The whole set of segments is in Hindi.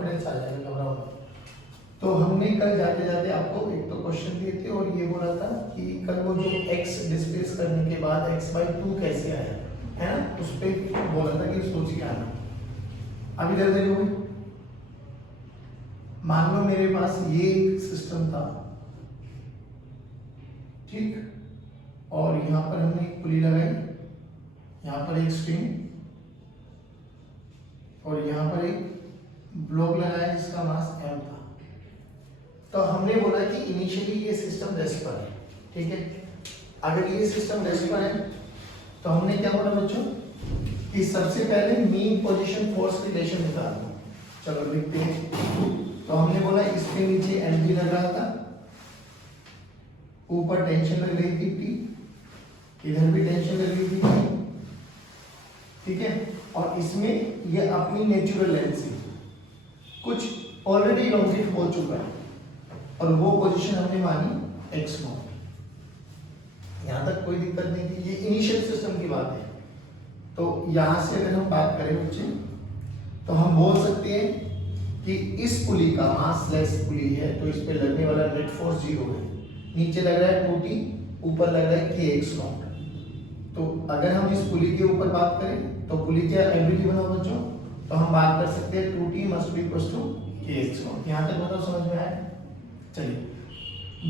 कॉन्फिडेंस आ जाएगा, घबराओ मत। तो हमने कल जाते जाते आपको एक तो क्वेश्चन दिए थे और ये बोला था कि कल वो जो x डिस्प्लेस करने के बाद x/2 कैसे आया है ना, उस पर बोला था कि सोच के आना। अब इधर देखो, मान लो मेरे पास ये एक सिस्टम था, ठीक, और यहां पर हमने एक पुली लगाई, यहां पर एक स्ट्रिंग और यहां पर एक ब्लॉक लगाया जिसका मास m था। तो हमने बोला कि इनिशियली ये सिस्टम रेस्ट पर है, ठीक है। अगर ये सिस्टम रेस्ट पर है तो हमने क्या बोला बच्चों कि सबसे पहले मीन पोजीशन फोर्स रिलेशन निकालना। चलो लिखते हैं। तो हमने बोला इसके नीचे mg लग रहा था, ऊपर टेंशन लग रही थी T, इधर भी टेंशन लग रही थी T, ठीक है। और इसमें ये अपनी नेचुरल लेंथ से कुछ ऑलरेडी लॉन्गिट हो चुका है और वो पोजीशन हमने मानी x0। यहां तक कोई दिक्कत नहीं थी, ये इनिशियल सिस्टम की बात है। तो यहां से अगर हम बात करें बच्चे तो हम बोल सकते हैं कि इस पुली का मास लेस पुली है तो इस पे लगने वाला नेट फोर्स 0 है। नीचे लग रहा है 2t, ऊपर लग रहा है kx0। तो अगर हम इस पुली के ऊपर बात करें तो पुली क्या एबिलिटी बनाओ बच्चों, तो हम बात कर सकते हैं 2t must be equal to kx0। यहां तक बताओ समझ में आया? चलिए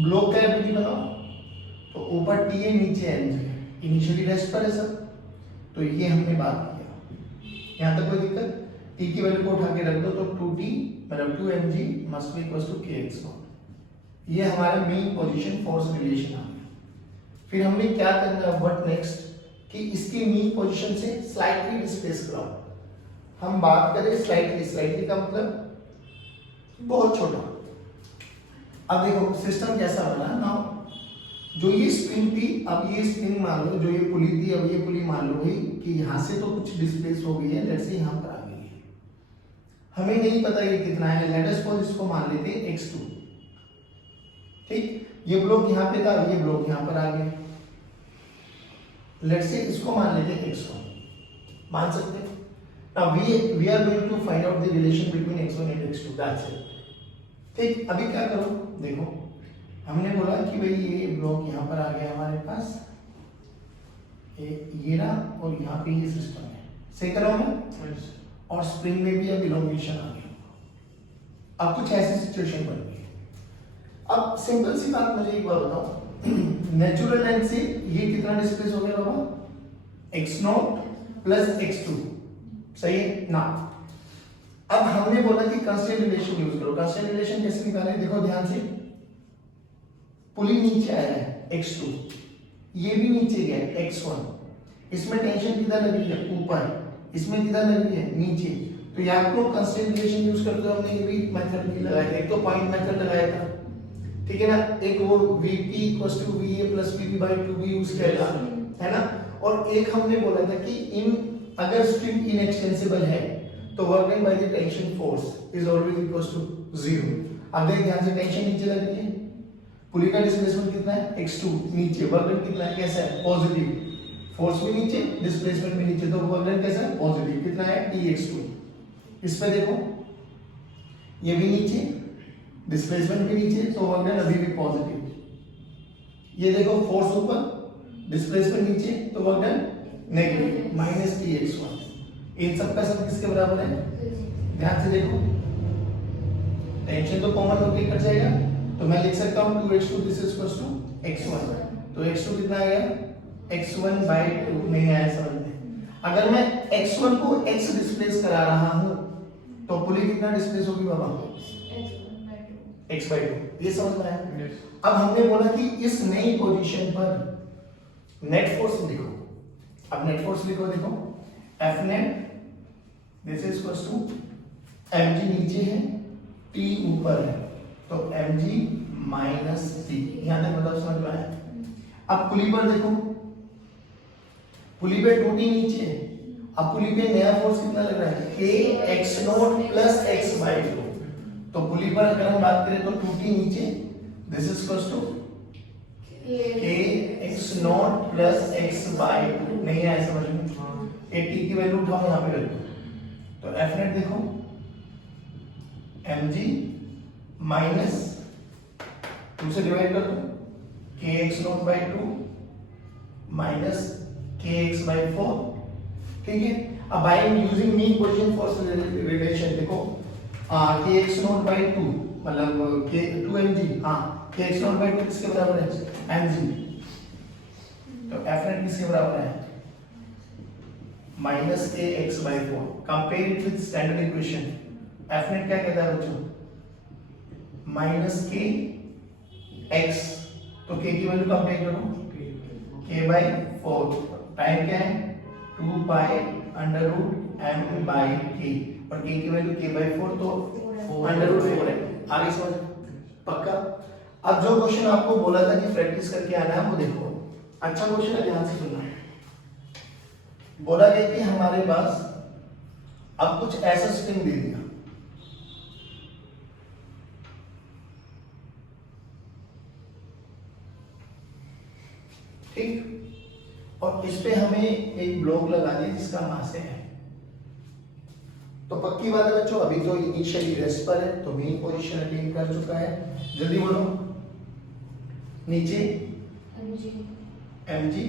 ब्लॉक का एबिलिटी बनाओ, तो ऊपर t है नीचे mg है, इनिशियली रेस्ट पर है सब, तो ये हमने बात किया। यहां तक कोई दिक्कत? t की वैल्यू को उठा के रख दो तो 2t मतलब 2mg must be equal to kx0। ये हमारा मेन पोजीशन फोर्स रिलेशन आ गया। फिर हमने क्या करना है, व्हाट नेक्स्ट, कि इसकी मेन पोजीशन से स्लाइटली डिस्प्लेस कराओ। हम बात करें स्लाइटली, स्लाइटली का मतलब बहुत छोटा। अब देखो सिस्टम कैसा बना ना, जो ये स्प्रिंग थी, अब ये स्प्रिंग मान लो, जो ये पुली थी, अब ये पुली मान लो भाई कि यहां से तो कुछ डिस्प्लेस हो गई है, लेट्स से यहां पर आ गई है, हमें नहीं पता ये कितना है, लेट अस सपोज इसको मान लेते हैं x2, ठीक। ये ब्लॉक यहां पे था, ये ब्लॉक यहां पर आ गया, लेट्स से इसको मान लेते हैं x1, मान सकते हैं। Now we are going to find out the relation between x1 and x2, that's it, ठीक। अभी क्या करो, देखो हमने बोला कि भाई ये ब्लॉक यहां पर आ गया हमारे पास, ये ना, और यहां पे ये सिस्टम है, सही करो मैं, और स्प्रिंग में भी अब इलोंगेशन आ गया। अब कुछ ऐसी सिचुएशन बन गई। अब सिंपल सी बात मुझे एक बार बताओ, नेचुरल लेंथ से ये कितना डिस्प्लेस हो गया बाबा, x0 प्लस x2, सही है ना। अब हमने बोला कि कांस्टेंट रिलेशन यूज करो। कांस्टेंट रिलेशन कैसे निकालें, देखो ध्यान से, पुली नीचे आया है x2, ये भी नीचे गया है x1, इसमें टेंशन किधर लगी है, ऊपर, इसमें किधर लगी है, नीचे। तो या तो कांस्टेंट रिलेशन यूज करते हो, हमने ये भी मेथड भी लगाया था, एक तो पॉइंट मेथड लगाया था, ठीक है ना, एक वो Vp = Va + Vp/2 भी यूज किया था, है ना। और एक हमने बोला था कि अगर स्ट्रिंग इनएक्सटेंसिबल है तो work done by the tension force is always equal to 0। अब देख ध्यान से, टेंशन नीचे लग रही है, पुली का डिस्प्लेसमेंट कितना है x2, नीचे, वर्क डन कितना है, कैसा है, पॉजिटिव, फोर्स भी नीचे, डिस्प्लेसमेंट भी नीचे, तो वर्क डन कैसा है, पॉजिटिव, कितना है, Tx2। इस पे देखो ये भी नीचे, डिस्प्लेसमेंट भी नीचे, तो वर्क डन अभी भी पॉजिटिव। ये देखो फोर्स ऊपर, डिस्प्लेसमेंट नीचे, तो वर्क डन नेगेटिव, -Tx1। इन सब का सब किसके बराबर है, ध्यान से देखो, टेंशन तो कॉमन होकर कट जाएगा, तो मैं लिख सकता हूं 2x2 this is equal to x1, तो x2 कितना आ गया, x1/2, नहीं आया समझ में। अगर मैं x1 को x डिस्प्लेस करा रहा हूं तो पुली कितना डिस्प्लेस होगी बाबा, x/2, ये समझ में आया। अब हमने बोला कि इस नई पोजीशन पर नेट फोर्स लिखो। अब नेट फोर्स लिखो, देखो F net this is equal to mg नीचे है, t ऊपर है, तो mg माइनस t। यहां तक मतलब समझ में आया। अब पुली पर देखो, पुली पे 2t नीचे है, अब पुली पे नया फोर्स कितना लग रहा है, kx0 प्लस x/2। तो पुली पर अगर हम बात करें तो 2t नीचे, this is equal to kx0 plus x/2, नहीं आया समझ में। t की वैल्यू उठाओ, यहां पे रखो, तो F net देखो एम जी माइनस 2 से डिवाइड कर दो, के एक्स नॉट बाई 2 माइनस के एक्स बाई 4, ठीक है। अब I am using mean position for relation, देखो के एक्स नॉट बाई 2 मतलब के 2 एम जी, हाँ के एक्स नॉट बाई 2 किसके बराबर है, एम जी, तो एफ नेट किसके बराबर है, माइनस के x by 4। Compare it with standard equation, F net क्या कहता है बच्चों, माइनस के एक्स, तो के की वैल्यू कंपेयर करो, के बाई 4, टाइम क्या है 2 pi under root m by k, और के की वैल्यू के बाई 4 तो अंडर रूट 4 है। आगे समझ पक्का। अब जो क्वेश्चन आपको बोला था कि प्रैक्टिस करके आना है वो देखो, अच्छा क्वेश्चन है, ध्यान से सुनना। बोला गया कि हमारे पास अब कुछ ऐसा स्ट्रिंग दे दिया, ठीक, और इस पे हमें एक ब्लॉक लगा दिया जिसका मास है, तो पक्की बात है बच्चों, अभी तो इनिशियली रेस्ट पर है तो मेन पोजीशन अटेन कर चुका है। जल्दी बोलो, नीचे एम जी,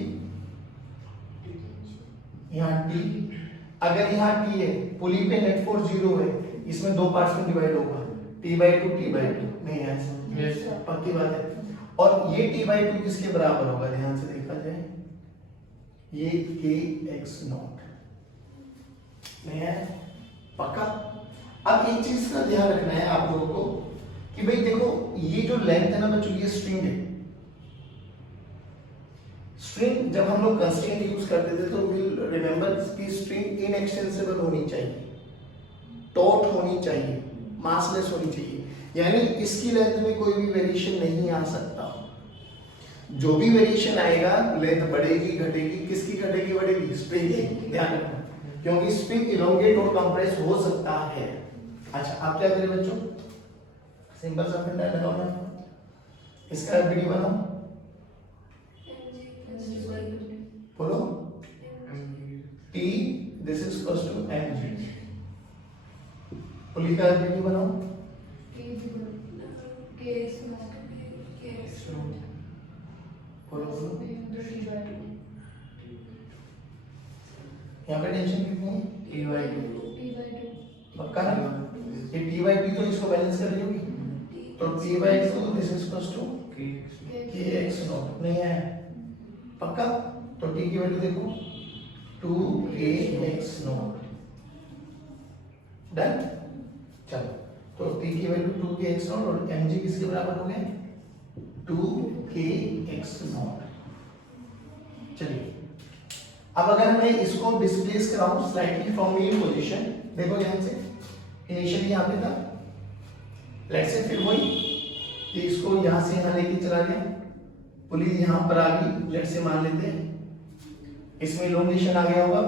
यहाँ टी, अगर यहाँ टी है, पुली पे नेट फोर्स 0 है, इसमें दो पार्ट्स में डिवाइड होगा, टी बाई 2 नहीं है, yes. पक्की बात है। और ये टी बाई 2 किसके बराबर होगा, ध्यान से देखा जाए, ये के एक्स नॉट नहीं है, पक्का। अब एक चीज का ध्यान रखना है आप लोगों को कि भाई देखो ये जो लेंथ है ना बच्चों, ये स्ट्रिंग है। स्ट्रिंग जब हम लोग कंस्ट्रेंट यूज करते थे तो विल रिमेंबर कि स्ट्रिंग इनएक्सटेंसिबल होनी चाहिए, टॉट होनी चाहिए, मासलेस होनी चाहिए, यानी इसकी लेंथ में कोई भी वेरिएशन नहीं आ सकता। जो भी वेरिएशन आएगा लेंथ बढ़ेगी घटेगी, किसकी घटेगी बढ़ेगी, स्ट्रिंग की, ध्यान रखना, क्योंकि स्ट्रिंग इलोंगेट और कंप्रेस हो सकता है। अच्छा आप क्या करें बच्चों, सिंपल सा फंडा लगाओ ना, इसका वीडियो बनाओ, बोलो T this is equals to mg, pulley का वीडियो बनाओ, बोलो यहाँ पे टेंशन कितनी है, पक्का ना, ये टी बाई टी तो इसको बैलेंस कर देगी, तो T by 2 this is equals to k x naught नहीं है, पक्का। तो टी की वैल्यू देखो 2kx नॉट, डन। चलो तो टी की वैल्यू 2kx नॉट और mg किसके बराबर हो गए, 2kx नॉट। चलिए अब अगर मैं इसको डिस्प्लेस कराऊं स्लाइटली फ्रॉम मेन पोजीशन, देखो ध्यान से, इनिशियली यहां पे था, लेट्स से फिर वही कि इसको यहां से यहां लेके चला गया, पुली यहां पर आ गई, लेट्स से मान लेते हैं इसमें इलोंगेशन आ गया होगा,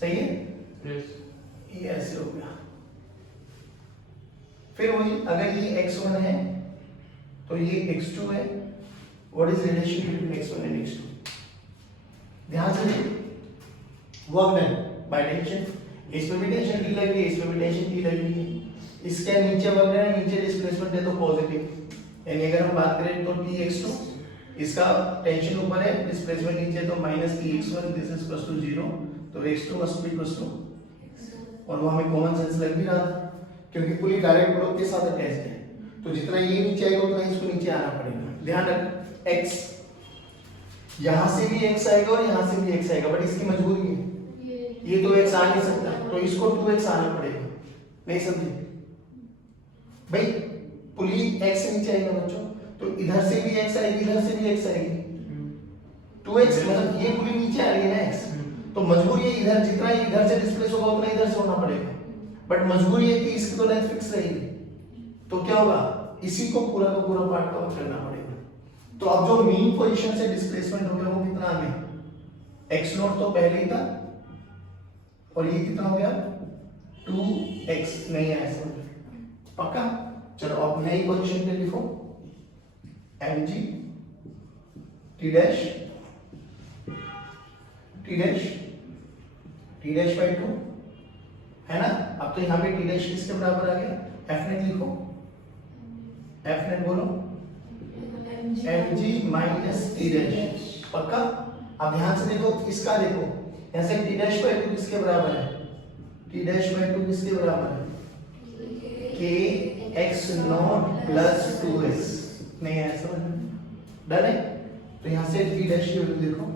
सही है, yes. ये ऐसे हो गया। फिर वही अगर ये x1 है तो ये x2 है, what is relation between x1 and x2, ध्यान से वर्क डन बाय टेंशन, इसमें भी टेंशन टी लगी है, इसमें भी टेंशन टी लगी है, इसके नीचे वर्क डन है, नीचे डिस्प्लेसमेंट है तो पॉजिटिव, यानी अगर हम बात करें तो Tx2, इसका टेंशन ऊपर है, डिस्प्लेसमेंट नीचे, तो minus Tx1 this is equal to 0, तो x2 must be equal to, और वो हमें कॉमन सेंस लग भी रहा था क्योंकि पुली डायरेक्ट ब्लॉक के साथ अटैच है, तो जितना ये नीचे आएगा उतना इसको नीचे आना पड़ेगा। ध्यान रख x, यहां से भी x आएगा और यहां से भी x आएगा, बट इसकी मजबूरी है ये तो x आ नहीं सकता, तो इसको 2x आना पड़ेगा, नहीं समझे भाई, पुली x से नीचे आएगा बच्चों, तो इधर से भी x आएगी, इधर से भी x आएगी, 2x मतलब ये पुली नीचे आ रही है ना x, तो मजबूरी है इधर जितना इधर से डिस्प्लेस होगा उतना इधर से होना पड़ेगा, बट मजबूरी है कि इसकी तो लेंथ फिक्स रहेगी, तो क्या होगा, इसी को पूरा का पूरा पार्ट कवर करना पड़ेगा। तो अब जो मीन पोजीशन से डिस्प्लेसमेंट हो गया वो कितना आ गया, x नॉट तो पहले ही था, और ये कितना हो गया 2x, नहीं है ऐसा, पक्का। चलो अब नई पोजीशन पे लिखो mg t डैश बाई 2 है ना, अब तो यहाँ पे टी डैश किसके बराबर आ गया, एफ नेट लिखो, एफ नेट बोलो m g minus T dash, पक्का। अब ध्यान से देखो, इसका देखो, यहाँ से टी डैश बाई 2 किसके बराबर है, टी डैश बाई 2 किसके बराबर है, के एक्स नॉट प्लस 2x, नहीं है समझ में, डन है। तो यहाँ से टी डैश की वैल्यू देखो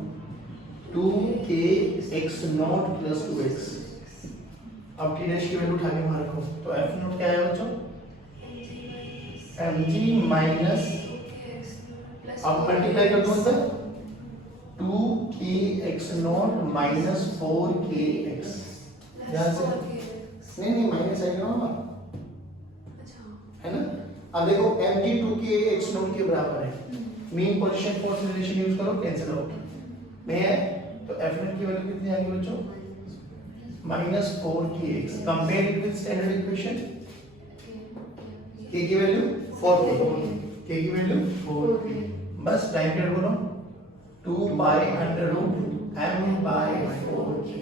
2k x not plus 2x, अब टी डैश की वैल्यू उठा के वहां रखो, तो f नॉट क्या है बच्चों, mg माइनस, अब मल्टीप्लाई कर दो अंदर, 2k x not minus 4kx, ध्यान से, नहीं माइनस आएगा ना, है ना। अब देखो mg 2k x नॉट के बराबर है, mean position force relation use करो, कैंसिल आउट नहीं है, तो एफ नेट की वैल्यू कितनी आएगी बच्चों, minus 4kx, compare it with standard equation, k की वैल्यू 4k, k की वैल्यू 4k, बस टाइम पीरियड बोलो 2 pi under root m by 4k,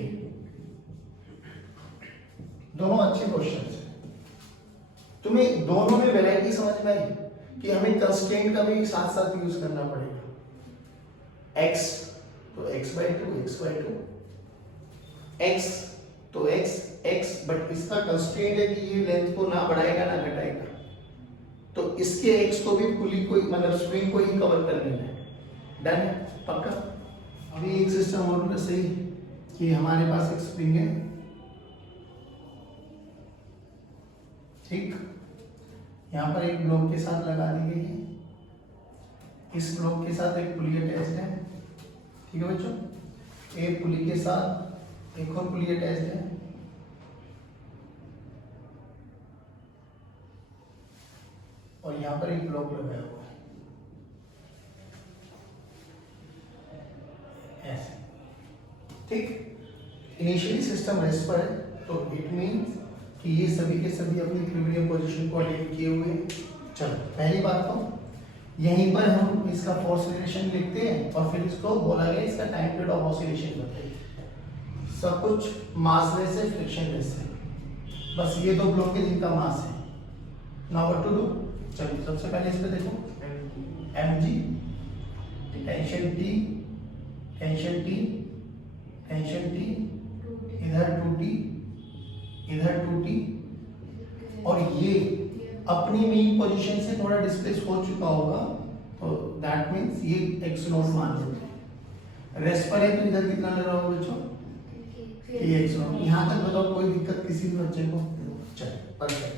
दोनों अच्छे क्वेश्चंस हैं। तुम्हें दोनों में वैरायटी समझ में आई कि हमें कंस्ट्रेंट का भी साथ साथ यूज करना पड़ेगा, x तो x by 2, x by 2, x तो x, बट इसका कंस्ट्रेंट है कि ये लेंथ को ना बढ़ाएगा ना घटाएगा, तो इसके x को भी पुली को मतलब स्प्रिंग को ही कवर कर लेना है, डन है, पक्का। अभी एक सिस्टम और सही कि हमारे पास एक स्प्रिंग है, ठीक, यहाँ पर एक ब्लॉक के साथ लगा दी गई है, इस ब्लॉक के साथ एक पुली अटैच्ड है, ठीक है बच्चों, एक पुली के साथ एक और पुली अटैच्ड है, और यहाँ पर एक ब्लॉक लगाया हुआ है ऐसे, ठीक। इनिशियली सिस्टम रेस्ट पर है, तो इट मीन्स कि ये सभी के सभी अपनी इक्विलिब्रियम पोजीशन को अटेन किए हुए हैं। चलो पहली बात तो यहीं पर हम इसका फोर्स रिलेशन लिखते हैं और फिर इसको बोला गया इसका टाइम पीरियड ऑफ ऑसिलेशन बताइए, सब कुछ मास लेस है, फ्रिक्शन लेस है, बस ये दो ब्लॉक के जिनका मास है। नाउ व्हाट टू डू, चलिए सबसे पहले इस पे देखो mg, tension T, tension T, tension T, इधर 2T, इधर 2T, और ये अपनी मीन पोजीशन से थोड़ा डिस्प्लेस हो चुका होगा, तो दैट मींस ये x नॉट मान लेते हैं। रेस्ट पर है तो इधर कितना लग रहा होगा बच्चों, x नॉट। यहाँ तक बताओ कोई दिक्कत किसी भी बच्चे को, चलो परफेक्ट।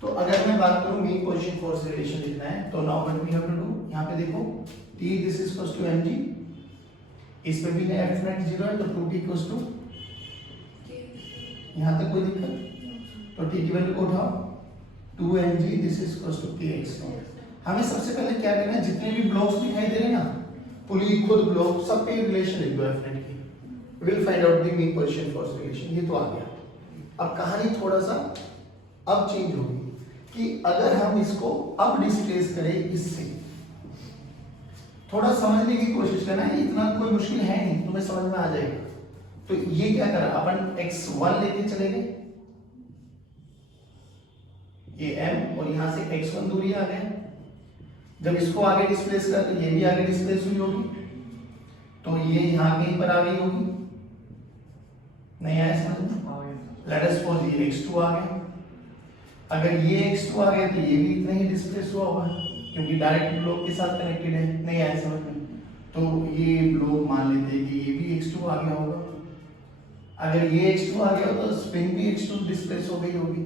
तो अगर मैं बात करूं मीन पोजीशन फोर्स रिलेशन लिखना है, तो now what we have to do, यहाँ पे देखो T this is equals to mg, इस पे भी f नेट 0 है, तो 2T इक्वल्स टू, यहाँ तक कोई दिक्कत, तो T की वैल्यू को उठाओ, 2mg this is equals to kx naught. हमें सबसे पहले क्या करना है, जितने भी ब्लॉक्स दिखाई दे रहे हैं ना, पुली खुद ब्लॉक सब पे रिलेशन लिख दो f नेट की, will find out the mean position force relation. ये तो आ गया। अब कहानी थोड़ा सा अब चेंज होगी कि अगर हम इसको अब डिस्प्लेस करें इससे, थोड़ा समझने की कोशिश करना है, इतना कोई मुश्किल है नहीं, तुम्हें समझ में आ जाएगा। तो ये क्या करा, अपन x1 लेके चले गए, ये m, और यहां से x1 दूरी आ गए, जब इसको आगे डिस्प्लेस कर तो ये भी आगे डिस्प्लेस हुई होगी, तो ये यहां कहीं पर आ गई होगी, नहीं आया समझ में, लेट अस सपोज ये x2 आ गया, अगर ये x2 आ गया तो ये भी इतना ही डिस्प्लेस हुआ होगा क्योंकि डायरेक्ट ब्लॉक के साथ कनेक्टेड है, नहीं आया समझ में, तो ये ब्लॉक मान लेते हैं कि ये भी x2 आ गया होगा। अगर ये x2 आ गया तो स्प्रिंग भी x2 डिस्प्लेस हो गई होगी,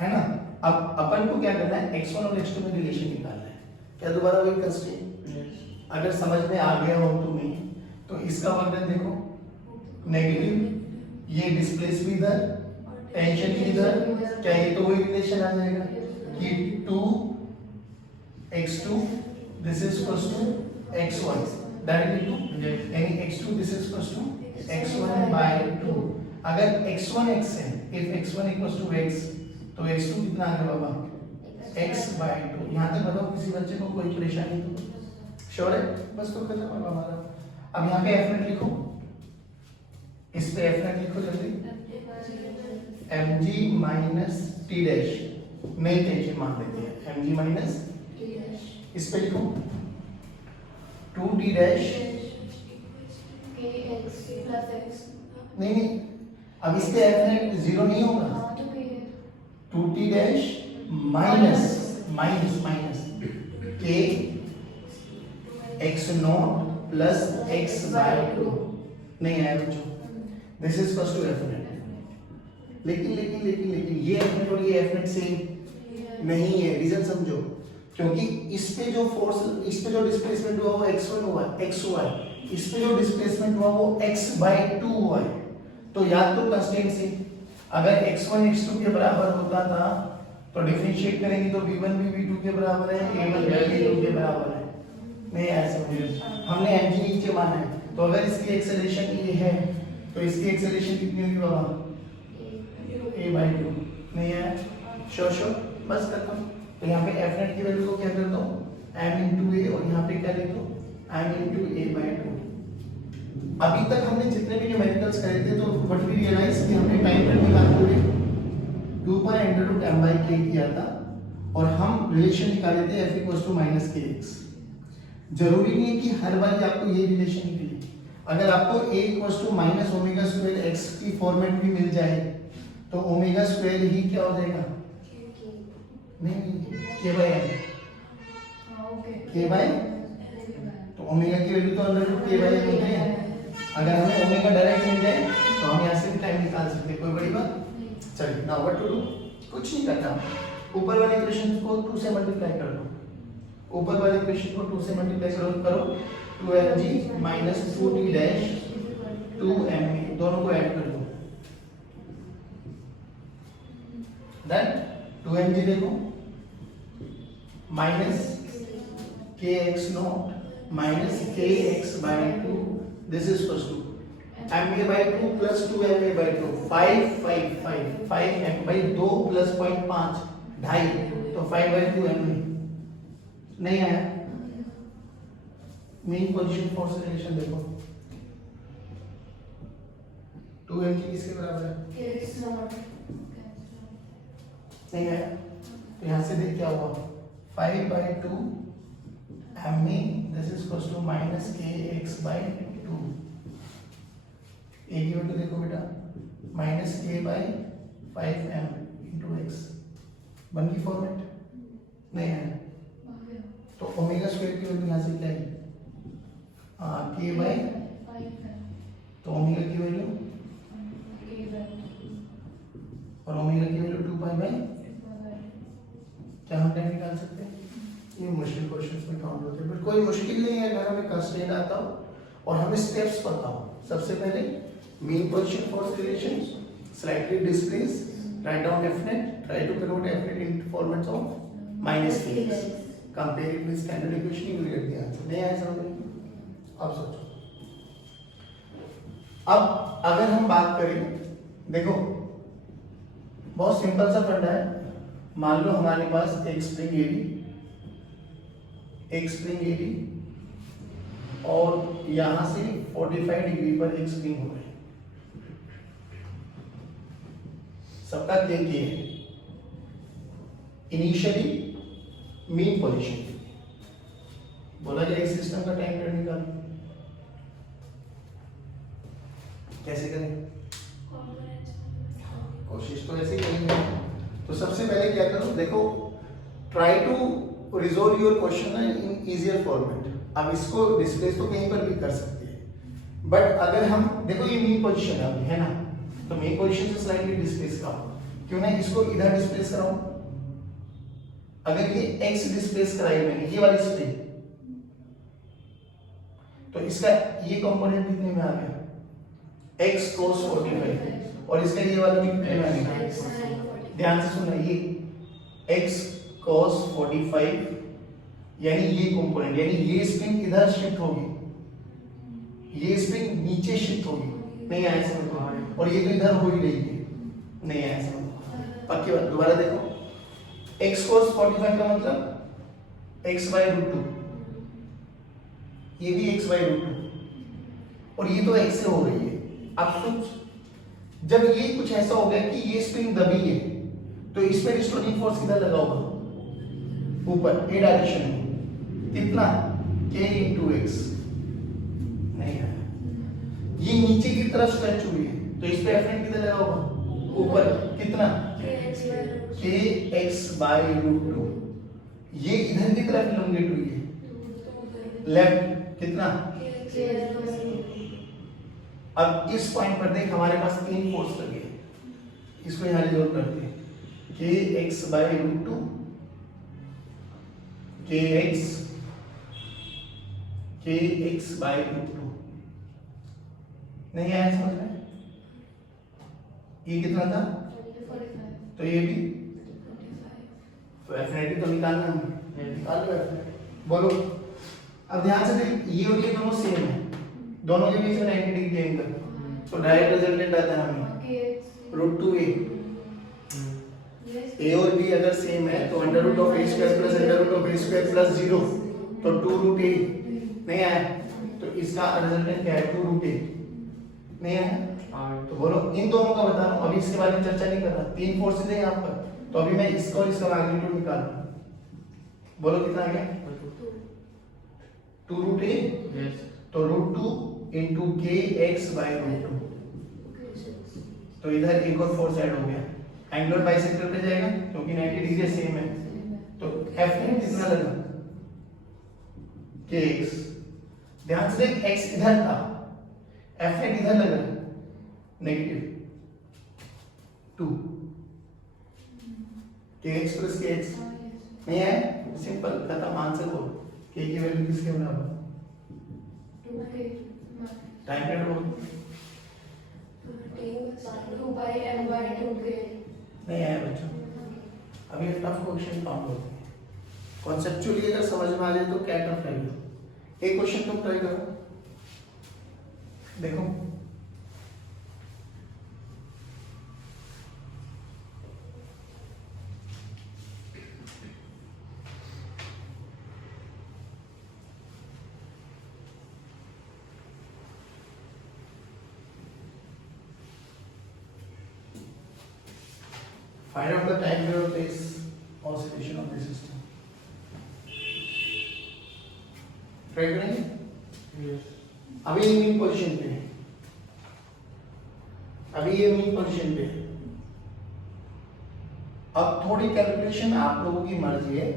है ना। अब अपन को क्या करना है, x1 और x2 में रिलेशन निकालना है, क्या दोबारा वही कंस्ट्रेंट अगर समझ में आ गया हो तुम्हें, तो इसका वर्क देखो, नेगेटिव, ये डिस्प्लेस भी इधर, टेंशन भी इधर, क्या ये तो वही रिलेशन आ जाएगा कि 2x2 this is equals to x1 directly 2, यानी x2 this is equals to x1 by 2। अगर x1 x है, if x1 equals to x, तो x2 कितना आ गया बाबा, x by 2। यहाँ तक बताओ किसी बच्चे को कोई परेशानी तो श्योर है, बस तो खत्म है हमारा। अब यहाँ पे f नेट लिखो, इस पे f नेट लिखो जल्दी, m g minus T dash, नई टेंशन मान लेते हैं एम जी माइनस, इस पे लिखो 2t डैश, नहीं नहीं, अब इसके एफ नेट जीरो नहीं होगा, 2t dash minus minus minus के x nought plus X by 2, नहीं आया बच्चों, this is equals to F net. लेकिन लेकिन लेकिन लेकिन ये एफ नेट और ये एफ नेट सेम नहीं है, रीजन समझो, क्योंकि इस पे जो फोर्स, इस पे जो डिस्प्लेसमेंट हुआ वो x1 हुआ, xy, इस पे जो डिस्प्लेसमेंट हुआ वो x by 2 हुआ है। तो याद तो कंस्ट्रेंट से, अगर x1 x2 के बराबर होता था तो डिफरेंशिएट करेंगे तो v1 भी v2 के बराबर है, a1 भी a2 के बराबर है, नहीं ऐसे समझिए, हमने mg नीचे माना है, तो अगर इसकी एक्सेलरेशन ये है तो इसकी एक्सेलरेशन कितनी होगी बाबा, a by 2, नहीं है, श्योर श्योर, बस खत्म। तो यहाँ पे एफ नेट की वैल्यू को क्या करता हूँ m इंटू ए, और यहाँ पे क्या लिखता हूँ m इंटू ए बाई 2। अभी तक हमने जितने भी न्यूमेरिकल्स करे थे तो व्हाट वी रियलाइज कि हमने टाइम पीरियड निकालते हुए 2 pi under root m by k किया था, और हम रिलेशन निकाले थे f equals to minus kx। जरूरी नहीं है कि हर बार आपको ये रिलेशन निकले, अगर आपको a equals to minus omega square x की फॉर्मेट भी मिल जाए तो ओमेगा स्क्वायर ही क्या हो जाएगा, नहीं k by m, k by, तो ओमेगा की वैल्यू तो under root k by m होती है। अगर हमें ओमेगा डायरेक्ट मिल जाए तो हम यहाँ से भी टाइम निकाल सकते हैं, कोई बड़ी बात। चलिए नाउ व्हाट टू डू, कुछ नहीं करना, ऊपर वाले इक्वेशन को 2 से मल्टीप्लाई कर दो, ऊपर वाले इक्वेशन को 2 से मल्टीप्लाई करो 2mg minus 2t dash 2ma, दोनों को ऐड कर दो, देन 2mg देखो minus kx naught minus kx by 2, this is equals to ma by 2 plus 2ma by 2, 5 by 2 plus 0.5 ढाई, तो 5 by 2 ma, नहीं आया। मेन पोजीशन फोर्स रिलेशन देखो, 2mg किसके बराबर है, नहीं आया, तो यहाँ से देख क्या हुआ, 5 by 2 ma, this is equals to minus kx by 2, a की वैल्यू देखो बेटा minus k by 5m into x, बन की फॉर्मेट, नहीं है, तो ओमेगा स्क्वायर की वैल्यू यहाँ से क्या है, k by, तो ओमेगा की वैल्यू और ओमेगा की वैल्यू 2 पाई बाई, क्या हम टाइम निकाल सकते हैं, ये मुश्किल क्वेश्चंस में काउंट होते हैं, बट कोई मुश्किल नहीं है अगर हमें कंस्ट्रेंट आता हो और हमें स्टेप्स पता हो। सबसे पहले mean position force relation, slightly displace, right down F net, try to convert F net into formats of minus kx, compare it with standard equation, you will get the answer. नहीं आया समझ में, अब सोचो। अब अगर हम बात करें, देखो बहुत सिंपल सा फंडा है, मान लो हमारे पास एक स्प्रिंग एडी और यहां से 45 डिग्री पर एक स्प्रिंग हो रही है, सबका के है, इनिशियली मीन पोजीशन, बोला जाए इस सिस्टम का टाइम पीरियड निकालो, कैसे करें, कोशिश तो ऐसे ही करेंगे। तो सबसे पहले क्या करो, देखो try to resolve your question in easier format. अब इसको डिस्प्लेस तो कहीं पर भी कर सकते हैं, बट अगर हम देखो ये मीन पोजीशन है ना, तो मीन पोजीशन से स्लाइटली डिस्प्लेस कराओ, क्यों ना इसको इधर डिस्प्लेस कराओ। अगर ये x डिस्प्लेस कराई मैंने, ये वाली स्प्रिंग, तो इसका ये कंपोनेंट कितने में आ गया, x cos 45, और इसका ये वाला भी कितने में आ गया, ध्यान से सुनना, ये x cos 45 यानी ये कंपोनेंट, यानी ये स्प्रिंग इधर शिफ्ट होगी, ये स्प्रिंग नीचे शिफ्ट होगी, नहीं आया समझ में, और ये तो इधर हो ही रही है, नहीं आया समझ में। पक्की बात, दोबारा देखो, x cos 45 का मतलब x by रूट 2, ये भी x by रूट 2, और ये तो x से हो रही है। अब सोच, जब ये कुछ ऐसा हो गया कि ये स्प्रिंग दबी है तो इस पे डिस्टोर्टिंग फोर्स किधर लगा होगा? ऊपर ए डायरेक्शन में। कितना? k into x. नहीं है, ये नीचे की तरफ स्ट्रेच हुई है तो इस पे एफ किधर लगा होगा? ऊपर। कितना? k x by root 2। ये इधर की तरफ इलोंगेट हुई है लेफ्ट। कितना? अब इस पॉइंट पर देख हमारे पास तीन फोर्स लगे हैं, इसको यहां रिजोल्व करते हैं। के एक्स बाय रूट 2, के एक्स बाय रूट 2। नहीं आया समझ में? ये कितना था? तो ये भी तो एफिनिटी तो निकालना है, निकाल लो एफिनिटी। बोलो अब ध्यान से देख, ये और ये दोनों सेम है, दोनों के बीच में 90 डिग्री एंगल, तो डायरेक्ट रिजल्टेंट आता है हमें रूट 2a। a और b अगर सेम है तो under root of a square plus under root of a square plus 0, तो 2 रूट a। नहीं आया तो इसका रिजल्टेंट क्या है? 2 रूट a। नहीं आया तो बोलो इन दोनों का बता रहा हूं, अभी इसके बारे में चर्चा नहीं कर रहा। तीन फोर्सेस है यहां पर, तो अभी मैं इसका और इसका मैग्नीट्यूड निकाल रहा हूं। बोलो कितना आ गया? 2 रूट a। तो रूट 2 इंटू के एक्स बाय रूट 2। तो इधर एक और फोर्स ऐड हो गया, एंगुलर बाइसेक्टर पे जाएगा क्योंकि 90 डिग्री सेम है। तो एफ ने कितना लगा? के एक्स। ध्यान से देख, एक्स इधर था, एफ ने इधर लगा नेगेटिव 2, के एक्स प्लस के एक्स। नहीं है? सिंपल खत्म, आंसर बोल। के की वैल्यू किसके बराबर? टाइम पीरियड बोल। नहीं आया बच्चों, अभी टफ क्वेश्चन काउंट होते हैं। कॉन्सेप्चुअली अगर समझ में आ जाए तो क्या टफ रहेगा। एक क्वेश्चन तुम ट्राई करो, देखो find out the time period of this oscillation of the system. Try करेंगे? Yes. अभी ये मीन पोजीशन पे है, अभी ये मीन पोजीशन पे है। अब थोड़ी कैलकुलेशन आप लोगों की मर्जी है,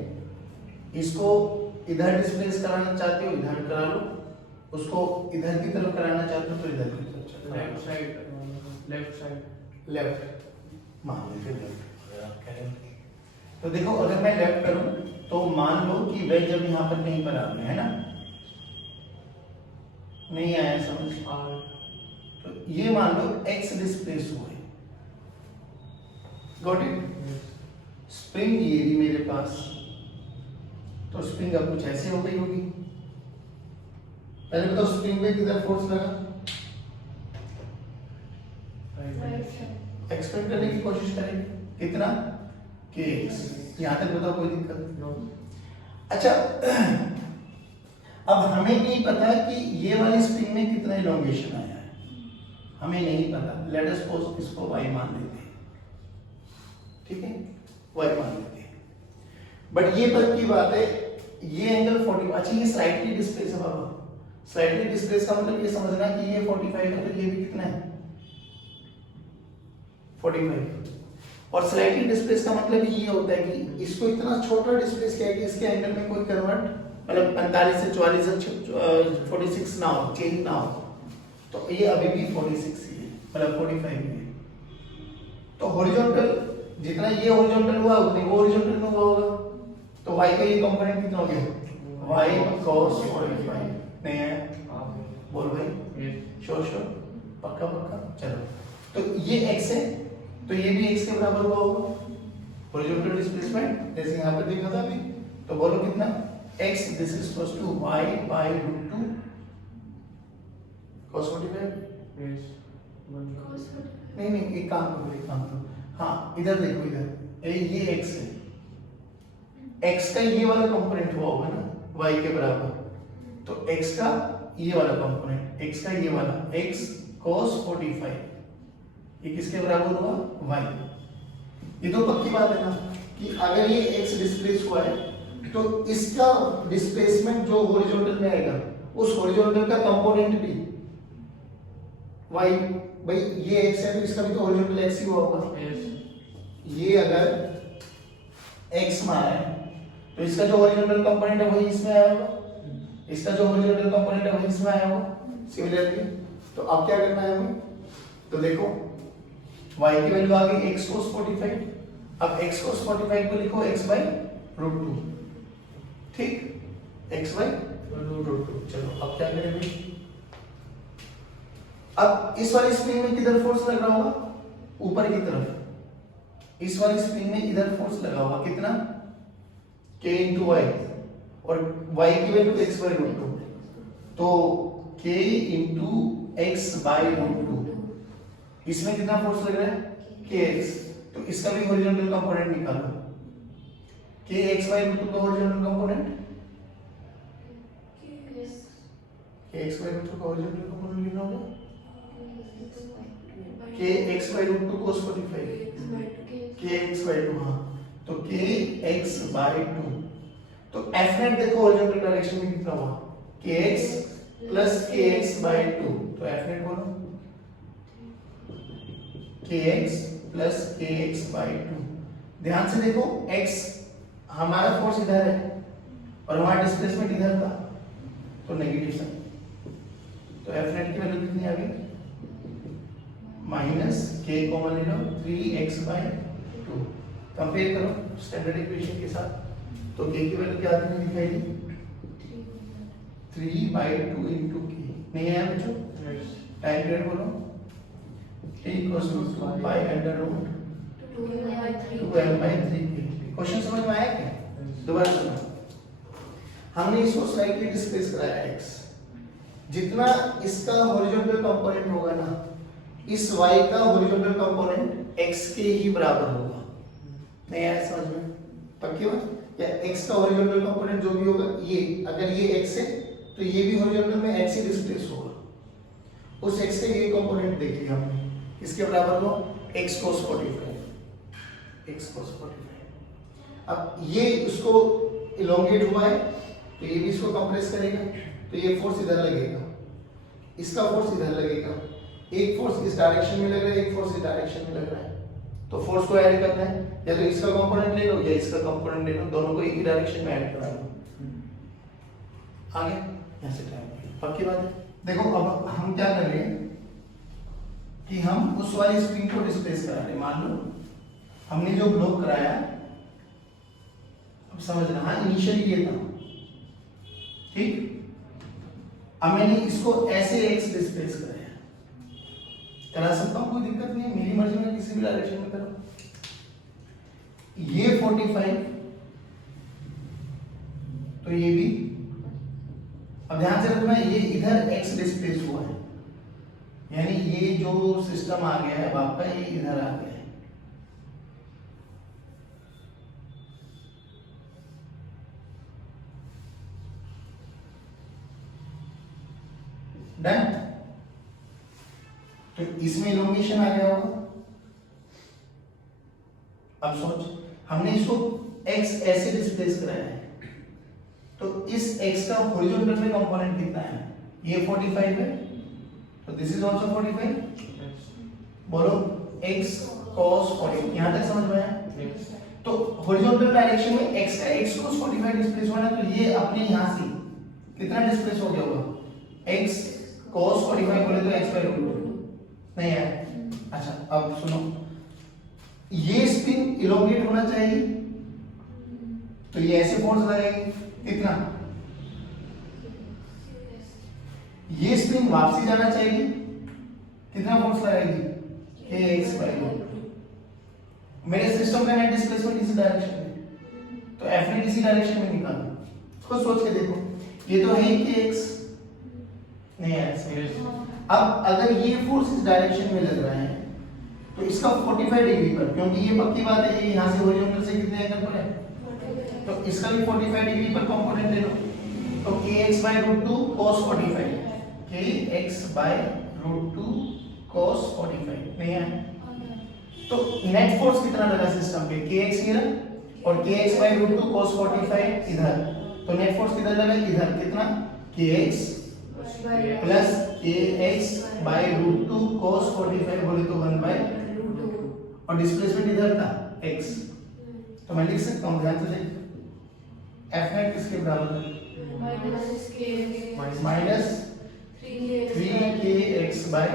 इसको इधर डिस्प्लेस कराना चाहते हो इधर करा लो, उसको इधर की तरफ कराना चाहते हो तो इधर की तरफ। लेफ्ट साइड लेफ्ट मान लीजिए लेफ्ट। तो देखो अगर मैं लेफ्ट करूं तो मान लो कि वेज जब यहां पर कहीं पर आ गया है ना, नहीं आया समझ? तो ये मान लो x डिस्प्लेस हुआ है, गॉट इट? स्प्रिंग ये भी मेरे पास, तो स्प्रिंग अब कुछ ऐसे हो गई होगी। पहले बताओ स्प्रिंग में किधर फोर्स लगा? एक्सपेक्ट करने की कोशिश करेंगे, कितना? के एक्स। यहां तक बताओ कोई दिक्कत? नो। अच्छा अब हमें नहीं पता कि ये वाली स्प्रिंग में कितना इलोंगेशन आया है, हमें नहीं पता। लेट अस सपोज इसको y मान लेते हैं, ठीक है, y मान लेते हैं। बट ये पद की बात है, ये एंगल 40। अच्छा ये स्लाइटली डिस्प्लेस है बाबा, स्लाइटली डिस्प्लेस का मतलब ये समझना कि ये 45 है तो ये भी कितना है? 45। और स्लाइटली डिस्प्लेस का मतलब ये होता है कि इसको इतना छोटा डिस्प्लेस किया है कि इसके एंगल में कोई कन्वर्ट मतलब 45 से 44 से 46 ना हो, चेंज ना हो, तो ये अभी भी 46 ही है, मतलब 45 ही है। तो हॉरिजॉन्टल जितना ये हॉरिजॉन्टल हुआ उतनी वो हॉरिजॉन्टल में हुआ होगा, तो y का ये कंपोनेंट कितना हो गया? y cos 45। नहीं है? बोल भाई, श्योर पक्का चलो। तो ये x है तो ये भी x के बराबर हुआ होगा हॉरिजॉन्टल डिस्प्लेसमेंट, जैसे यहां पर देखा था अभी। तो बोलो कितना? x this is equals to y by root 2 cos 45। नहीं एक काम करो, हाँ इधर देखो, इधर ये x है, x का ये वाला कंपोनेंट हुआ होगा ना y के बराबर, तो x का ये वाला कंपोनेंट, x का ये वाला x cos 45 ये किसके बराबर हुआ, y। ये तो पक्की बात है ना कि अगर ये x डिस्प्लेस हुआ है तो इसका डिस्प्लेसमेंट जो हॉरिजॉन्टल में आएगा उस हॉरिजॉन्टल का कंपोनेंट भी y, भाई ये x है तो इसका भी तो हॉरिजॉन्टल x ही हुआ होगा। ये अगर x मारा है तो इसका जो हॉरिजॉन्टल कंपोनेंट है वही इसमें आया होगा, इसका जो हॉरिजॉन्टल कंपोनेंट है वही इसमें आया होगा सिमिलरली। तो अब क्या करना है हमें, तो देखो y की वैल्यू आ गई x cos 45, अब x cos 45 को लिखो x by रूट 2, ठीक, x by रूट 2। चलो अब क्या करेंगे, अब इस वाली स्प्रिंग में किधर फोर्स लग रहा होगा, ऊपर की तरफ, इस वाली स्प्रिंग में इधर फोर्स लगा होगा कितना, k into y, और y की वैल्यू x by रूट 2, तो k into x by root 2, इसमें कितना फोर्स लग रहा है, kx, तो इसका भी हॉरिजॉन्टल कंपोनेंट निकालो, kx by रूट 2 का horizontal component, kx by root 2 का हॉरिजॉन्टल कंपोनेंट कितना होगा, kx by root 2 cos 45, kx by 2, हाँ, तो kx by 2, तो f नेट देखो हॉरिजॉन्टल डायरेक्शन में कितना हुआ, kx plus kx by 2, तो f नेट बोलो kx plus kx by 2। ध्यान से देखो x हमारा फोर्स इधर है और हमारा डिस्प्लेसमेंट इधर था, तो नेगेटिव साइन, तो f नेट की वैल्यू कितनी आ गई, माइनस k कॉमन ले लो 3x by 2, कंपेयर करो स्टैंडर्ड इक्वेशन के साथ, तो k की वैल्यू क्या आती है, दिखाई दी 3 by 2 into k, नहीं है बच्चों, टाइम पीरियड बोलो, t equals to 2 pi under root 2m by 3k। Question समझ में आया क्या, दोबारा सुनो, हमने इसको स्लाइटली डिस्प्लेस कराया x, जितना इसका हॉरिजॉन्टल कंपोनेंट होगा ना, इस y का हॉरिजॉन्टल कंपोनेंट x के ही बराबर होगा, नहीं आया समझ में, पक्की बात, या x का हॉरिजॉन्टल कंपोनेंट जो भी होगा, ये अगर ये x है तो ये भी हॉरिजॉन्टल में x ही डिस्प्लेस होगा, उस x का ये कंपोनेंट देख लिया हमने, इसके बराबर हो x cos 45, x cos 45। अब ये उसको इलोंगेट हुआ है तो ये भी इसको कंप्रेस करेगा, तो ये फोर्स इधर लगेगा, इसका फोर्स इधर लगेगा, एक फोर्स इस डायरेक्शन में लग रहा है, एक फोर्स इस डायरेक्शन में लग रहा है, तो फोर्स को ऐड करना है, या तो इसका कंपोनेंट ले लो या इसका कंपोनेंट ले लो, दोनों को एक ही डायरेक्शन में ऐड करा लो, आगे यहाँ से टाइम, पक्की बात है। देखो अब हम क्या कर रहे हैं कि हम उस वाली स्प्रिंग को डिस्प्लेस करा रहे हैं, मान लो हमने जो ब्लॉक कराया, अब समझना, हाँ इनिशियली ये था, ठीक, अब मैंने इसको ऐसे x डिस्प्लेस कराया, करा सकता हूं, कोई दिक्कत नहीं है, मेरी मर्जी में किसी भी डायरेक्शन में करो, ये 45, तो ये भी, अब ध्यान से रखना ये इधर x डिस्प्लेस हुआ है, यानी ये जो सिस्टम आ गया है आपका, ये इधर आ गया है, डन, तो इसमें इलोंगेशन आ गया होगा। अब सोच, हमने इसको x ऐसे डिस्प्लेस कराया है, तो इस x का हॉरिजॉन्टल में कंपोनेंट कितना है, ये 45 है, तो दिस इज आल्सो 45, बोलो x cos 40, यहां तक समझ में आया, तो हॉरिजॉन्टल डायरेक्शन में x का x cos 45 डिस्प्लेस हुआ ना, तो ये अपने यहां से कितना डिस्प्लेस हो गया होगा, x cos 45 बोले तो x by रूट 2, नहीं है, अच्छा अब सुनो, ये स्प्रिंग इलोंगेट होना चाहिए, तो ये ऐसे फोर्स लगाएगी कितना, ये स्प्रिंग वापसी जाना चाहिए, कितना फोर्स लगाएगी, kx by रूट 2, मेरे सिस्टम का नेट डिस्प्लेसमेंट इसी डायरेक्शन में, तो f नेट इसी डायरेक्शन में निकालो, इसको सोच के देखो, ये तो है kx, नहीं है, अब अगर ये फोर्स इस डायरेक्शन में लग रहा है तो इसका 45 डिग्री पर, क्योंकि ये पक्की बात है ये यहाँ से हॉरिजॉन्टल से कितने एंगल पर है, तो इसका भी 45 डिग्री पर कंपोनेंट ले लो, तो kx by root 2 cos 45, kx by root 2 cos 45 नहीं आया। तो नेट फोर्स कितना लगा सिस्टम पे, kx इधर और kx by root 2 cos 45 इधर, तो नेट फोर्स किधर लगा, इधर कितना, kx plus kx by root 2 cos 45 बोले तो 1 by और डिस्प्लेसमेंट इधर था x, तो मैं लिख सकता हूँ ध्यान से देखिए, f नेट किसके बराबर है, माइनस 3kx by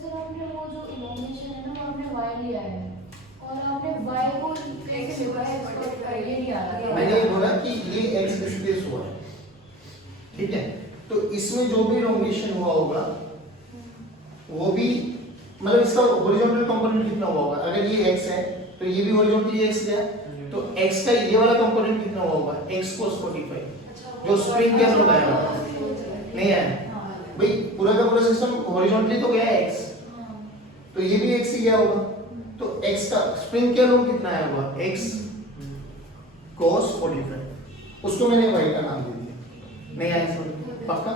सर आपने वो जो इनोवेशन है ना वो आपने y लिया है और आपने y को कैसे लिखा है इसका ये नहीं आ रहा। मैंने ये बोला कि ये x डिस्प्लेस हुआ है, ठीक है, तो इसमें जो भी इनोवेशन हुआ होगा वो भी मतलब इसका हॉरिजॉन्टल कंपोनेंट कितना हुआ होगा, अगर ये x है तो ये भी हॉरिजॉन्टली x गया, तो x का ये वाला कंपोनेंट कितना हुआ होगा, x cos 45 जो स्प्रिंग के अंदर आया होगा, नहीं आया भाई, पूरा का पूरा सिस्टम हॉरिजॉन्टली तो गया है x, तो ये भी x ही गया होगा, तो x का स्प्रिंग के अंदर कितना आया होगा, x cos 45, उसको मैंने y का नाम दे दिया, नहीं आया, पक्का।